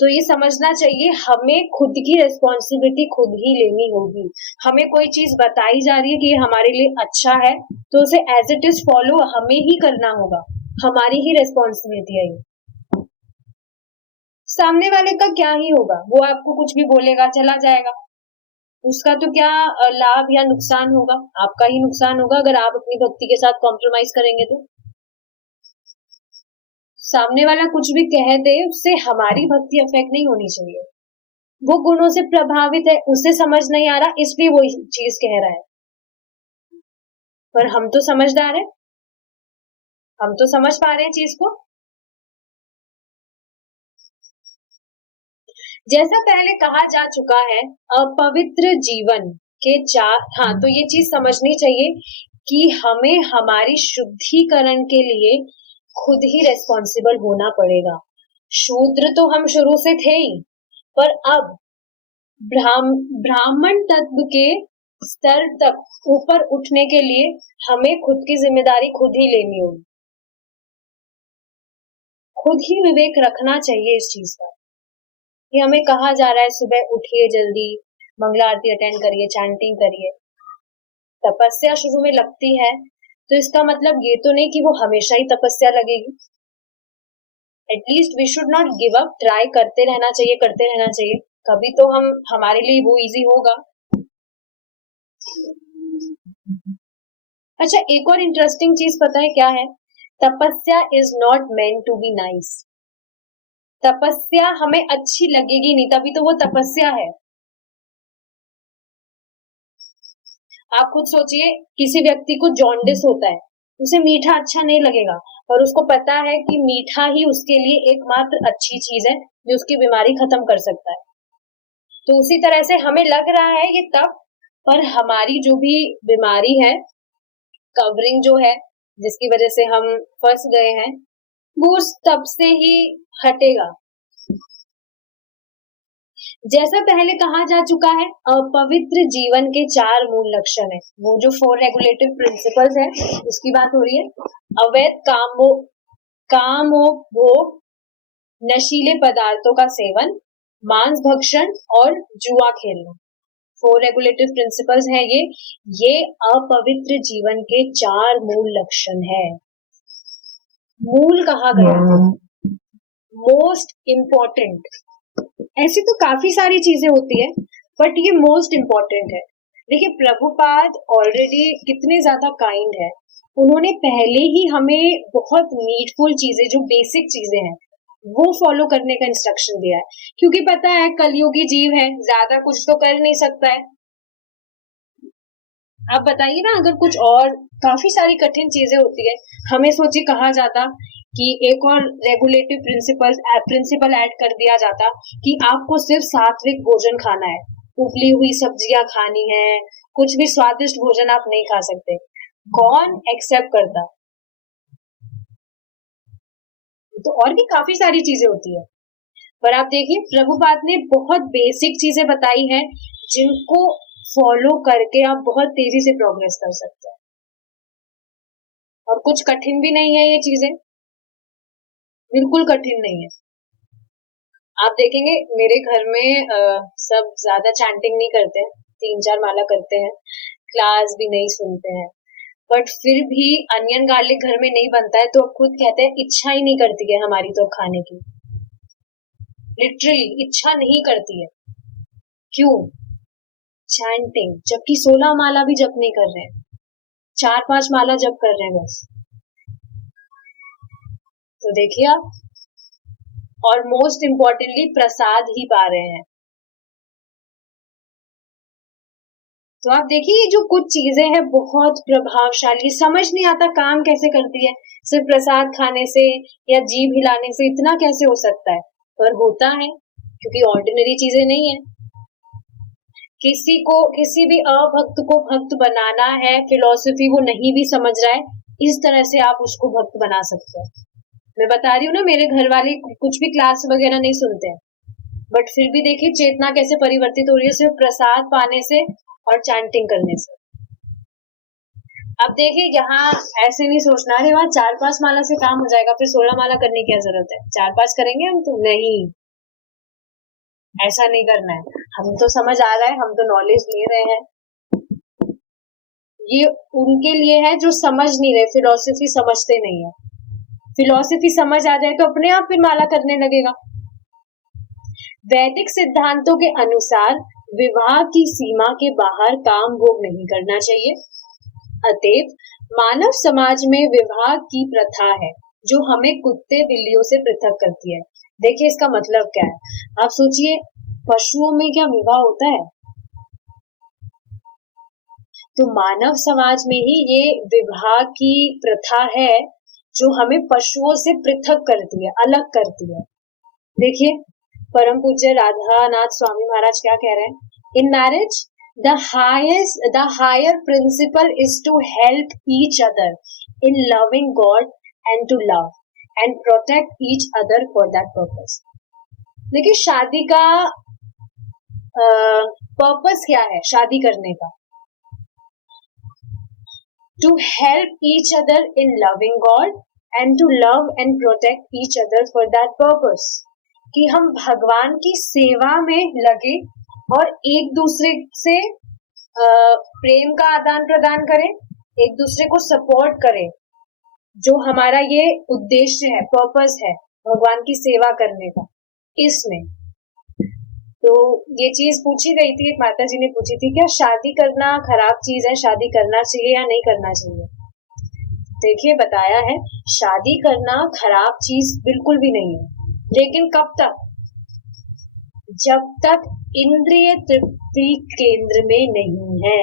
तो ये समझना चाहिए, हमें खुद की रिस्पॉन्सिबिलिटी खुद ही लेनी होगी। हमें कोई चीज बताई जा रही है कि ये हमारे लिए अच्छा है, तो उसे एज इट इज फॉलो हमें ही करना होगा, हमारी ही रिस्पॉन्सिबिलिटी है ये। सामने वाले का क्या ही होगा, वो आपको कुछ भी बोलेगा, चला जाएगा, उसका तो क्या लाभ या नुकसान होगा, आपका ही नुकसान होगा अगर आप अपनी भक्ति के साथ कॉम्प्रोमाइज करेंगे तो। सामने वाला कुछ भी कह दे, उससे हमारी भक्ति अफेक्ट नहीं होनी चाहिए। वो गुणों से प्रभावित है, उसे समझ नहीं आ रहा इसलिए वो चीज कह रहा है, पर हम तो समझदार है, हम तो समझ पा रहे हैं चीज को। जैसा पहले कहा जा चुका है, अपवित्र जीवन के चार, हाँ, तो ये चीज समझनी चाहिए कि हमें हमारी शुद्धिकरण के लिए खुद ही रेस्पॉन्सिबल होना पड़ेगा। शूद्र तो हम शुरू से थे ही, पर अब ब्राह्मण तत्व के स्तर तक ऊपर उठने के लिए हमें खुद की जिम्मेदारी खुद ही लेनी होगी, खुद ही विवेक रखना चाहिए इस चीज का। कि हमें कहा जा रहा है सुबह उठिए जल्दी, मंगला आरती अटेंड करिए, चैंटिंग करिए। तपस्या शुरू में लगती है तो इसका मतलब ये तो नहीं कि वो हमेशा ही तपस्या लगेगी। At least we should not give up, try करते रहना चाहिए, करते रहना चाहिए। कभी तो हमारे लिए वो इजी होगा। अच्छा, एक और इंटरेस्टिंग चीज पता है क्या है? तपस्या is not meant to be nice. तपस्या हमें अच्छी लगेगी नहीं, तभी तो वो तपस्या है। आप खुद सोचिए, किसी व्यक्ति को जॉन्डिस होता है, उसे मीठा अच्छा नहीं लगेगा, और उसको पता है कि मीठा ही उसके लिए एकमात्र अच्छी चीज है जो उसकी बीमारी खत्म कर सकता है। तो उसी तरह से हमें लग रहा है ये तब, पर हमारी जो भी बीमारी है, कवरिंग जो है जिसकी वजह से हम फंस गए हैं, वो तब से ही हटेगा। जैसा पहले कहा जा चुका है, अपवित्र जीवन के 4 मूल लक्षण है। वो जो 4 रेगुलेटिव प्रिंसिपल्स है उसकी बात हो रही है। अवैध कामोपभोग, नशीले पदार्थों का सेवन, मांस भक्षण और जुआ खेलना। 4 रेगुलेटिव प्रिंसिपल्स हैं ये अपवित्र जीवन के 4 मूल लक्षण है। मूल कहा गया, मोस्ट इम्पोर्टेंट। ऐसी तो काफी सारी चीजें होती है, बट ये मोस्ट इम्पोर्टेंट है। देखिए, प्रभुपाद ऑलरेडी कितने ज्यादा काइंड है। उन्होंने पहले ही हमें बहुत नीडफुल चीजें, जो बेसिक चीजें हैं, वो फॉलो करने का इंस्ट्रक्शन दिया है, क्योंकि पता है कलयुगी जीव है, ज्यादा कुछ तो कर नहीं सकता है। आप बताइए ना, अगर कुछ और काफी सारी कठिन चीजें होती है, हमें सोचिए कहा जाता कि एक और रेगुलेटिव प्रिंसिपल ऐड कर दिया जाता कि आपको सिर्फ सात्विक भोजन खाना है, उबली हुई सब्जियां खानी है, कुछ भी स्वादिष्ट भोजन आप नहीं खा सकते। कौन एक्सेप्ट करता? तो और भी काफी सारी चीजें होती है, पर आप देखिए प्रभुपाद ने बहुत बेसिक चीजें बताई हैं जिनको फॉलो करके आप बहुत तेजी से प्रोग्रेस कर सकते हैं, और कुछ कठिन भी नहीं है ये चीजें, बिल्कुल कठिन नहीं है। आप देखेंगे मेरे घर में सब ज्यादा चैंटिंग नहीं करते हैं, 3-4 माला करते हैं, क्लास भी नहीं सुनते हैं, बट फिर भी अनियन गार्लिक घर में नहीं बनता है तो खुद कहते हैं इच्छा ही नहीं करती है हमारी तो खाने की। लिटरली इच्छा नहीं करती है। क्यों? चैंटिंग, जबकि 16 माला भी जप नहीं कर रहे हैं, 4-5 माला जप कर रहे हैं बस। तो देखिए आप, और मोस्ट इम्पोर्टेंटली प्रसाद ही पा रहे हैं। तो आप देखिए जो कुछ चीजें हैं बहुत प्रभावशाली, समझ नहीं आता काम कैसे करती है। सिर्फ प्रसाद खाने से या जीभ हिलाने से इतना कैसे हो सकता है, पर होता है, क्योंकि ऑर्डिनरी चीजें नहीं है। किसी भी अभक्त को भक्त बनाना है, फिलॉसफी वो नहीं भी समझ रहा है, इस तरह से आप उसको भक्त बना सकते हैं। मैं बता रही हूँ ना, मेरे घर वाले कुछ भी क्लास वगैरह नहीं सुनते हैं, बट फिर भी देखिए चेतना कैसे परिवर्तित हो रही है सिर्फ प्रसाद पाने से और चैंटिंग करने से। अब देखिए यहाँ ऐसे नहीं सोचना अरे वहां 4-5 माला से काम हो जाएगा, फिर 16 माला करने की क्या जरूरत है, 4-5 करेंगे हम तो नहीं, ऐसा नहीं करना है। हम तो समझ आ रहा है, हम तो नॉलेज ले रहे हैं, ये उनके लिए है जो समझ नहीं रहे, फिलॉसफी समझते नहीं है। फिलॉसफी समझ आ जाए तो अपने आप फिर माला करने लगेगा। वैदिक सिद्धांतों के अनुसार विवाह की सीमा के बाहर काम भोग नहीं करना चाहिए। अतएव मानव समाज में विवाह की प्रथा है जो हमें कुत्ते बिल्लियों से पृथक करती है। देखिए इसका मतलब क्या है, आप सोचिए पशुओं में क्या विवाह होता है? तो मानव समाज में ही ये विवाह की प्रथा है जो हमें पशुओं से पृथक करती है, अलग करती है। देखिए परम पूज्य राधानाथ स्वामी महाराज क्या कह रहे हैं, in marriage the higher principle is to help each other in loving God and to love and protect each other for that purpose। देखिए शादी का पर्पस क्या है शादी करने का? to help each other in loving God and to love and protect each other for that purpose। कि हम भगवान की सेवा में लगे और एक दूसरे से प्रेम का आदान प्रदान करें, एक दूसरे को सपोर्ट करें, जो हमारा ये उद्देश्य है, पर्पस है भगवान की सेवा करने का। इसमें तो ये चीज पूछी गई थी, एक माता जी ने पूछी थी, क्या शादी करना खराब चीज है, शादी करना चाहिए या नहीं करना चाहिए? देखिए, बताया है शादी करना खराब चीज बिल्कुल भी नहीं है, लेकिन कब तक? जब तक इंद्रिय तृप्ति केंद्र में नहीं है।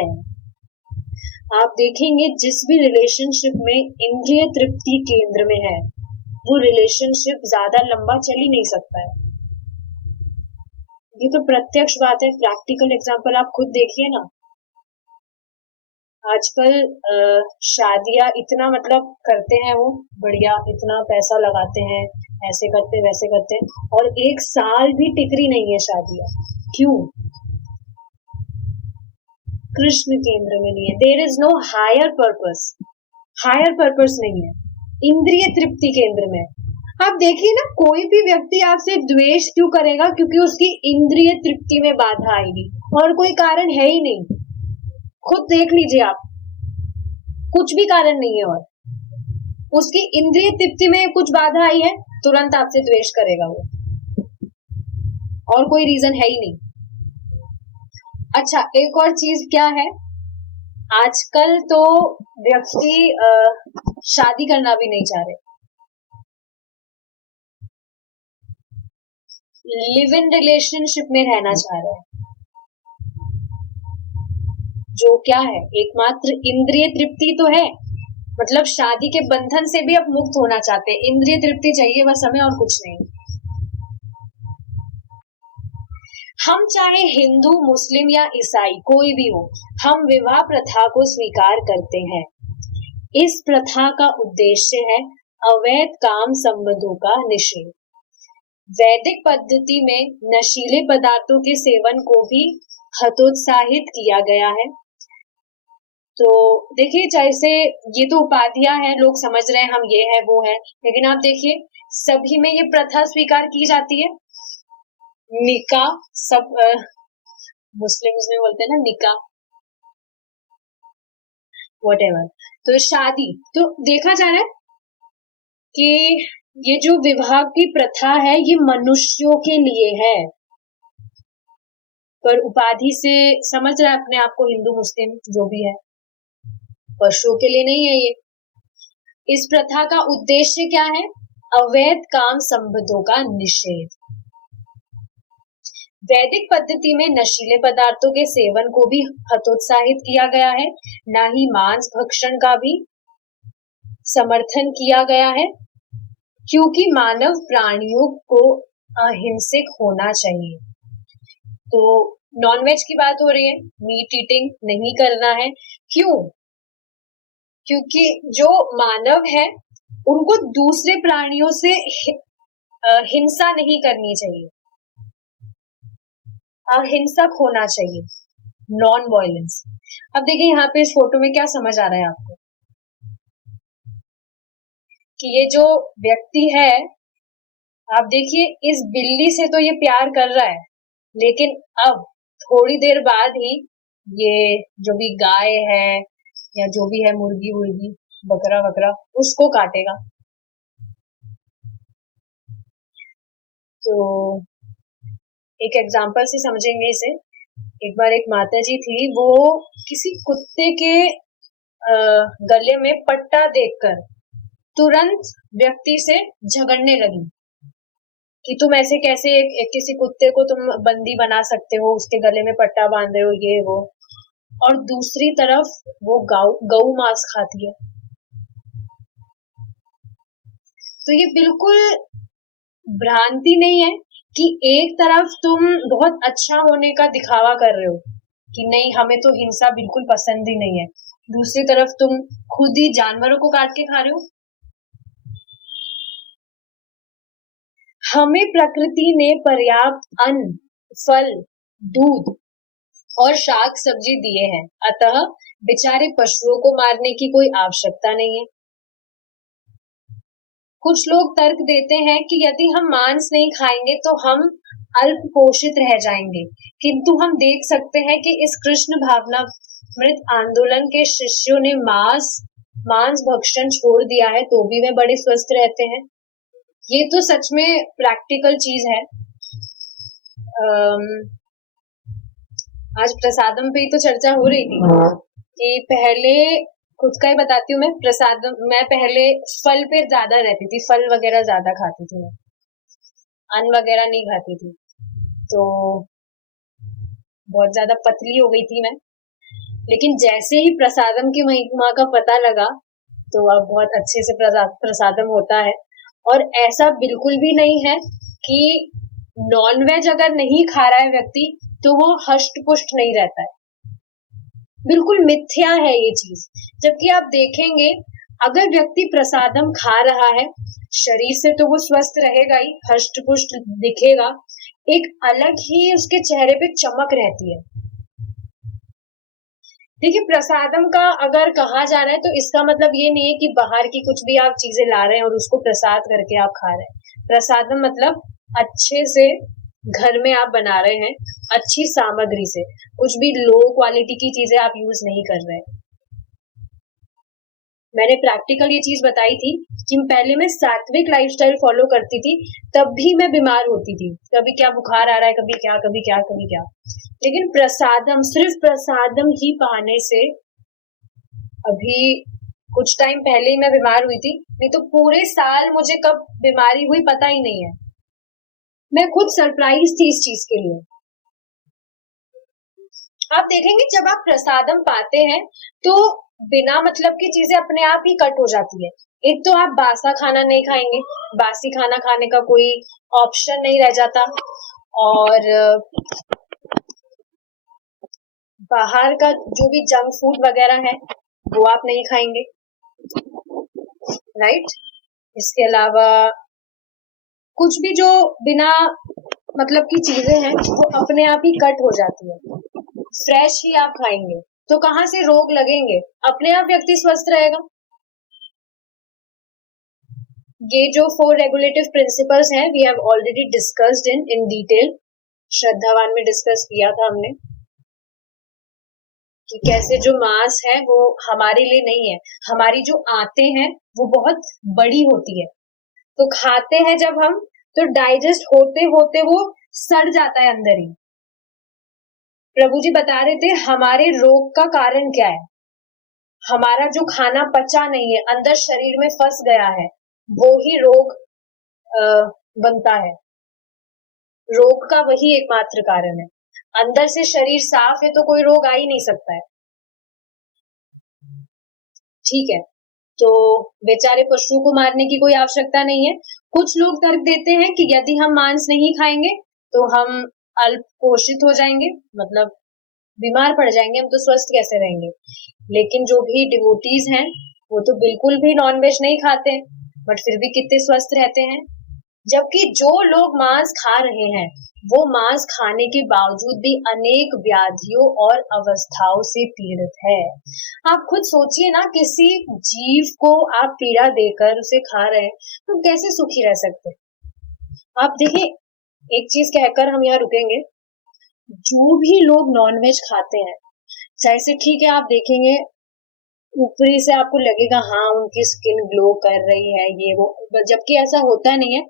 आप देखेंगे जिस भी रिलेशनशिप में इंद्रिय तृप्ति केंद्र में है, वो रिलेशनशिप ज्यादा लंबा चल ही नहीं सकता है। ये तो प्रत्यक्ष बात है, प्रैक्टिकल एग्जांपल आप खुद देखिए ना। आजकल शादियां इतना मतलब करते हैं, वो बढ़िया इतना पैसा लगाते हैं, ऐसे करते वैसे करते हैं, और 1 साल भी टिकरी नहीं है शादियां। क्यों? कृष्ण केंद्र में नहीं है। There is no higher purpose, higher purpose नहीं है, इंद्रिय तृप्ति केंद्र में। आप देखिए ना, कोई भी व्यक्ति आपसे द्वेष क्यों करेगा? क्योंकि उसकी इंद्रिय तृप्ति में बाधा आएगी, और कोई कारण है ही नहीं। खुद देख लीजिए आप, कुछ भी कारण नहीं है, और उसकी इंद्रिय तृप्ति में कुछ बाधा आई है, तुरंत आपसे द्वेष करेगा वो, और कोई रीजन है ही नहीं। अच्छा, एक और चीज क्या है, आजकल तो व्यक्ति शादी करना भी नहीं चाह रहे, लिव इन रिलेशनशिप में रहना चाह रहे हैं, जो क्या है, एकमात्र इंद्रिय तृप्ति तो है, मतलब शादी के बंधन से भी अब मुक्त होना चाहते हैं, इंद्रिय तृप्ति चाहिए बस हमें, और कुछ नहीं। हम चाहे हिंदू, मुस्लिम या ईसाई कोई भी हो, हम विवाह प्रथा को स्वीकार करते हैं। इस प्रथा का उद्देश्य है अवैध काम संबंधों का निषेध। वैदिक पद्धति में नशीले पदार्थों के सेवन को भी हतोत्साहित किया गया है। तो देखिए, जैसे ये तो उपाधियां हैं, लोग समझ रहे हैं हम ये है वो है, लेकिन आप देखिए सभी में ये प्रथा स्वीकार की जाती है। निकाह, सब मुस्लिम्स में बोलते हैं ना निकाह, व्हाटएवर। तो शादी तो देखा जा रहा है कि ये जो विवाह की प्रथा है, ये मनुष्यों के लिए है, पर उपाधि से समझ रहा है अपने आप को हिंदू मुस्लिम जो भी है, पशुओं के लिए नहीं है ये। इस प्रथा का उद्देश्य क्या है? अवैध काम संबंधों का निषेध। वैदिक पद्धति में नशीले पदार्थों के सेवन को भी हतोत्साहित किया गया है, ना ही मांस भक्षण का भी समर्थन किया गया है, क्योंकि मानव प्राणियों को अहिंसक होना चाहिए। तो नॉनवेज की बात हो रही है, मीट ईटिंग नहीं करना है। क्यों? क्योंकि जो मानव है उनको दूसरे प्राणियों से हिंसा नहीं करनी चाहिए, अहिंसक होना चाहिए, नॉन वायलेंस। अब देखिए यहाँ पे इस फोटो में क्या समझ आ रहा है आपको, कि ये जो व्यक्ति है, आप देखिए इस बिल्ली से तो ये प्यार कर रहा है, लेकिन अब थोड़ी देर बाद ही ये जो भी गाय है या जो भी है, मुर्गी वुर्गी, बकरा वकरा, उसको काटेगा। तो एक एग्जांपल से समझेंगे इसे। एक बार एक माता जी थी, वो किसी कुत्ते के गले में पट्टा देखकर तुरंत व्यक्ति से झगड़ने लगी कि तुम ऐसे कैसे किसी कुत्ते को तुम बंदी बना सकते हो, उसके गले में पट्टा बांध रहे हो, ये वो। और दूसरी तरफ वो गऊ मांस खाती है। तो ये बिल्कुल भ्रांति नहीं है कि एक तरफ तुम बहुत अच्छा होने का दिखावा कर रहे हो कि नहीं हमें तो हिंसा बिल्कुल पसंद ही नहीं है, दूसरी तरफ तुम खुद ही जानवरों को काट के खा रहे हो। हमें प्रकृति ने पर्याप्त अन्न, फल, दूध और शाक सब्जी दिए हैं, अतः बेचारे पशुओं को मारने की कोई आवश्यकता नहीं है। कुछ लोग तर्क देते हैं कि यदि हम मांस नहीं खाएंगे तो हम अल्प पोषित रह जाएंगे, किंतु हम देख सकते हैं कि इस कृष्ण भावनामृत आंदोलन के शिष्यों ने मांस भक्षण छोड़ दिया है तो भी वे बड़े स्वस्थ रहते हैं। ये तो सच में प्रैक्टिकल चीज है। आज प्रसादम पे ही तो चर्चा हो रही थी कि पहले, खुद का ही बताती हूँ मैं पहले फल पे ज्यादा रहती थी, फल वगैरह ज्यादा खाती थी, मैं अन्न वगैरह नहीं खाती थी, तो बहुत ज्यादा पतली हो गई थी मैं। लेकिन जैसे ही प्रसादम की महिमा का पता लगा तो अब बहुत अच्छे से प्रसादम होता है। और ऐसा बिल्कुल भी नहीं है कि नॉनवेज अगर नहीं खा रहा है व्यक्ति तो वो हष्ट पुष्ट नहीं रहता है, बिल्कुल मिथ्या है ये चीज। जबकि आप देखेंगे अगर व्यक्ति प्रसादम खा रहा है शरीर से तो वो स्वस्थ रहेगा ही, हष्ट पुष्ट दिखेगा, एक अलग ही उसके चेहरे पे चमक रहती है। देखिए, प्रसादम का अगर कहा जा रहा है तो इसका मतलब ये नहीं है कि बाहर की कुछ भी आप चीजें ला रहे हैं और उसको प्रसाद करके आप खा रहे हैं। प्रसादम मतलब अच्छे से घर में आप बना रहे हैं, अच्छी सामग्री से, कुछ भी लो क्वालिटी की चीजें आप यूज नहीं कर रहे हैं। मैंने प्रैक्टिकल ये चीज बताई थी कि पहले मैं सात्विक लाइफस्टाइल फॉलो करती थी, तब भी मैं बीमार होती थी, कभी क्या बुखार आ रहा है, कभी क्या कभी क्या कभी क्या। लेकिन प्रसादम, सिर्फ प्रसादम ही पाने से, अभी कुछ टाइम पहले ही मैं बीमार हुई थी, नहीं तो पूरे साल मुझे कब बीमारी हुई पता ही नहीं है। मैं खुद सरप्राइज थी इस चीज के लिए। आप देखेंगे जब आप प्रसादम पाते हैं तो बिना मतलब की चीजें अपने आप ही कट हो जाती है। एक तो आप बासा खाना नहीं खाएंगे, बासी खाना खाने का कोई ऑप्शन नहीं रह जाता, और बाहर का जो भी जंक फूड वगैरह है वो आप नहीं खाएंगे, राइट। इसके अलावा कुछ भी जो बिना मतलब की चीजें हैं वो अपने आप ही कट हो जाती है, फ्रेश ही आप खाएंगे तो कहाँ से रोग लगेंगे, अपने आप व्यक्ति स्वस्थ रहेगा। ये जो 4 रेगुलेटिव प्रिंसिपल्स हैं we have already discussed in detail, श्रद्धावान में डिस्कस किया था हमने कि कैसे जो मांस है वो हमारे लिए नहीं है, हमारी जो आंतें हैं वो बहुत बड़ी होती है, तो खाते हैं जब हम तो डाइजेस्ट होते होते वो सड़ जाता है अंदर ही। प्रभु जी बता रहे थे हमारे रोग का कारण क्या है, हमारा जो खाना पचा नहीं है, अंदर शरीर में फंस गया है, वो ही रोग बनता है। रोग का वही एकमात्र कारण है। अंदर से शरीर साफ है तो कोई रोग आ ही नहीं सकता है, ठीक है। तो बेचारे पशु को मारने की कोई आवश्यकता नहीं है। कुछ लोग तर्क देते हैं कि यदि हम मांस नहीं खाएंगे तो हम अल्प पोषित हो जाएंगे, मतलब बीमार पड़ जाएंगे, हम तो स्वस्थ कैसे रहेंगे। लेकिन जो भी डिवोटीज हैं वो तो बिल्कुल भी नॉनवेज नहीं खाते बट फिर भी कितने स्वस्थ रहते हैं। जबकि जो लोग मांस खा रहे हैं वो मांस खाने के बावजूद भी अनेक व्याधियों और अवस्थाओं से पीड़ित है। आप खुद सोचिए ना, किसी जीव को आप पीड़ा देकर उसे खा रहे हैं तो कैसे सुखी रह सकते हैं। आप देखिए, एक चीज कहकर हम यहाँ रुकेंगे, जो भी लोग नॉनवेज खाते हैं, चाहे से ठीक है, आप देखेंगे ऊपरी से आपको लगेगा हाँ उनकी स्किन ग्लो कर रही है ये वो, जबकि ऐसा होता नहीं है,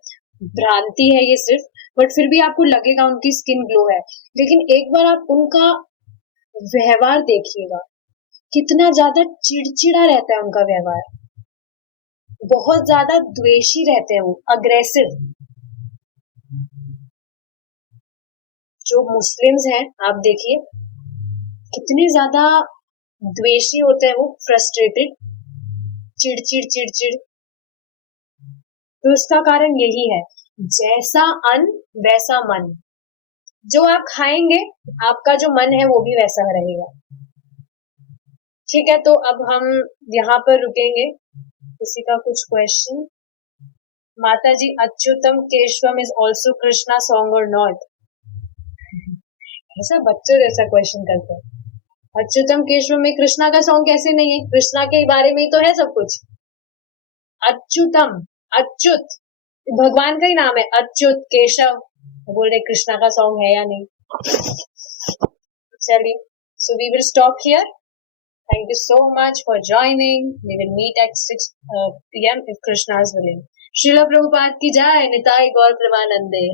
भ्रांति है ये सिर्फ, बट फिर भी आपको लगेगा उनकी स्किन ग्लो है। लेकिन एक बार आप उनका व्यवहार देखिएगा, कितना ज्यादा चिड़चिड़ा रहता है उनका व्यवहार, बहुत ज्यादा द्वेषी रहते हैं वो, अग्रेसिव। जो मुस्लिम्स हैं आप देखिए कितने ज्यादा द्वेषी होते हैं वो, फ्रस्ट्रेटेड, चिड़चिड़ चिड़चिड़। तो इसका कारण यही है, जैसा अन्न वैसा मन। जो आप खाएंगे आपका जो मन है वो भी वैसा रहेगा, ठीक है। तो अब हम यहाँ पर रुकेंगे। किसी का कुछ क्वेश्चन? माता जी, Achyutam Keshavam is also Krishna song or not? ऐसा बच्चों जैसा क्वेश्चन करते हैं। अच्युतम केशवम में कृष्णा का सॉन्ग कैसे नहीं है? कृष्णा के बारे में ही तो है सब कुछ। अच्युतम, अच्युत भगवान का ही नाम है, अच्युत केशव। बोल रहे कृष्णा का सॉन्ग है या नहीं। चलिए, so we will stop here. Thank you so much for joining. We will meet at 6 p.m. if Krishna is willing. Srila Prabhupada ki jai, Nitai Gaur Premanande.